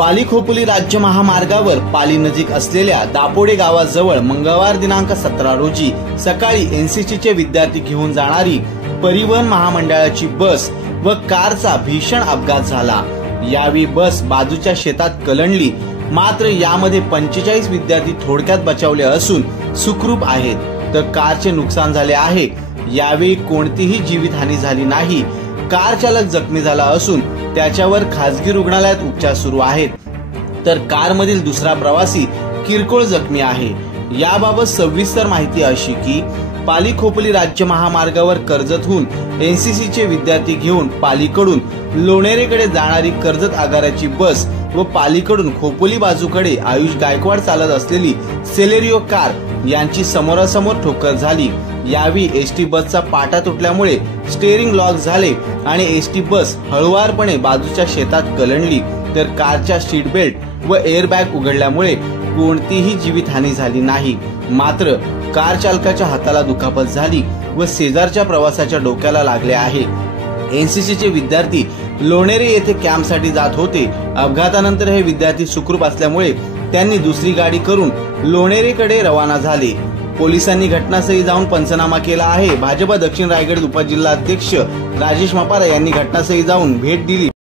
पाली खोपोली राज्य महामार्गावर पाली नजीक असलेल्या दापोडे गावाजवळ मंगळवार दिनांक 17 रोजी सकाळी एनसीसीचे विद्यार्थी घेऊन जाणारी परिवहन महामंडळाची बस व कारचा भीषण अपघात झाला। यावेळी बस बाजूच्या शेतात कलंडली, मात्र यामध्ये 45 विद्यार्थी थोडक्यात बचावले असून सुखरूप आहेत, तर कारचे नुकसान झाले आहे। यावेळी कोणतीही जीवितहानी झाली नाही। कार चालक जखमी झाला असून त्याच्यावर खासगी रुग्णालयात उपचार सुरू आहेत, तर कार मधील दुसरा प्रवासी किरकोळ जखमी आहे। याबाबत सविस्तर माहिती अशी की पाली खोपोली राज्य महामार्गावर कर्जतहून एनसीसीचे विद्यार्थी घेऊन पालीकडून लोणेरेकडे जाणारी कर्जत आगाराची बस व पालीकडून खोपोली बाजूकडे आयुष गायकवाड चालत असलेली सेलेरिओ कार यांची समोरासमोर ठोकर झाली। यावेळी एसटी बसचा पाटा तुटल्यामुळे स्टीअरिंग लॉक झाले आणि एसटी बस हळुवारपणे बाजूच्या शेतात कलंडली, तर कारच्या सीट बेल्ट व एअरबॅग उघडल्यामुळे कोणतीही जीवितहानी झाली नाही। मात्र कार चालकाच्या हाताला दुखापत झाली व शेजारच्या प्रवाशाच्या डोक्याला लागले आहे। एनसीसीचे विद्यार्थी लोणेरे येथे कॅम्पसाठी जात होते। अपघातानंतर हे विद्यार्थी सुखरूप असल्यामुळे त्यांनी दुसरी गाडी करून लोणेरेकडे रवाना झाले। पोलिसांनी घटनास्थळी जाऊन पंचनामा केला आहे। भाजप दक्षिण रायगड उपजिल्हाध्यक्ष राजेश मापारा यांनी घटनास्थळी जाऊन भेट दिली।